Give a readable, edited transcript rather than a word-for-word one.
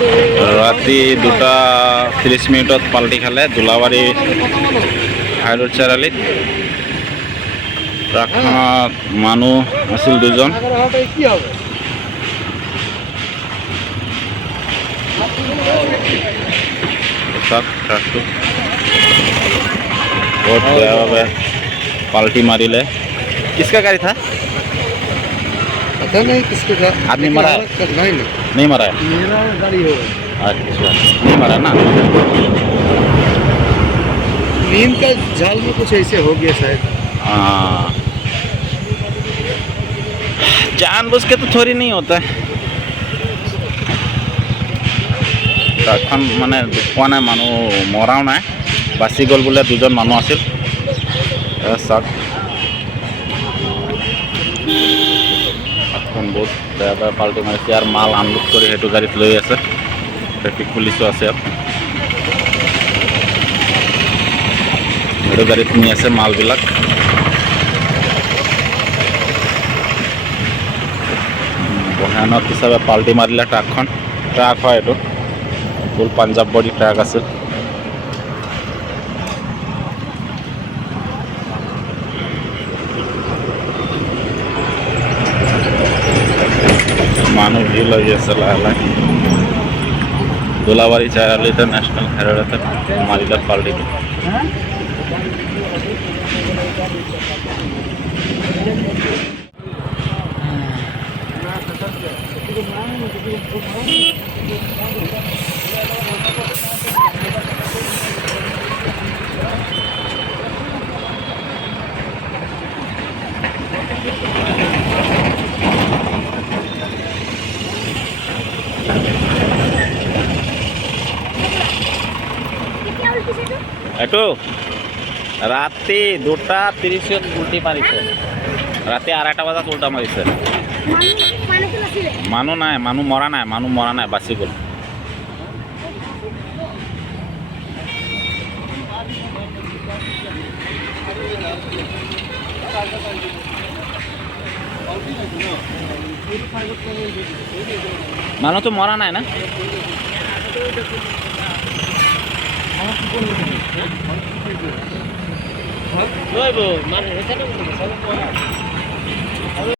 ৰাতি 2:30 পাল্টি খালে দোলাবাৰী হাইৰোড চাৰিআলিত। ট্ৰাকখনত মানুহ আছিল 2জন। ট্ৰাকটো बहुत बेयाभावे पाल्टी मारिले। किसका गाड़ी था? पता नहीं किसके था। आदमी मरा है? नहीं मरा है। मेरा गाड़ी होगा। अच्छा, नहीं मरा ना। नींद का झाल में कुछ ऐसे हो गया शायद। हाँ, जानबूझ के तो थोड़ी नहीं होता है। ট্ৰাকখন মানে কোৱা নাই, মানুহ মৰাও নাই, বাচি গ'ল বোলে। 2জন মানুহ আছিল। চাওক, ট্ৰাকখন বহুত বেয়া পাল্টি মাৰিছে আৰু মাল আনলোড কৰি সেইটো গাড়ীত লৈ আছে। ট্ৰেফিক পুলিচো আছে ইয়াত। সেইটো গাড়ীত নি আছে মালবিলাক। ভয়ানক হিচাপে পাল্টি মাৰিলে ট্ৰাকখন। ট্ৰাক হয় এইটো, ফুল পাঞ্জাব বডি ট্ৰাক আছিল। মানুহ ভিৰ লাগি আছে লাহে লাহে। দোলাবাৰী চাৰিআলিতে নেশ্যনেল হাইৱেতে মাৰিলে পাল্টিটো। এইটো ৰাতি 2:30 উল্টি মাৰিছে। ৰাতি 2:30 বজাত উল্টা মাৰিছে। মানুহ নাই, মানুহ মৰা নাই, বাচি গ'ল। মানুহটো মৰা নাই না। মানে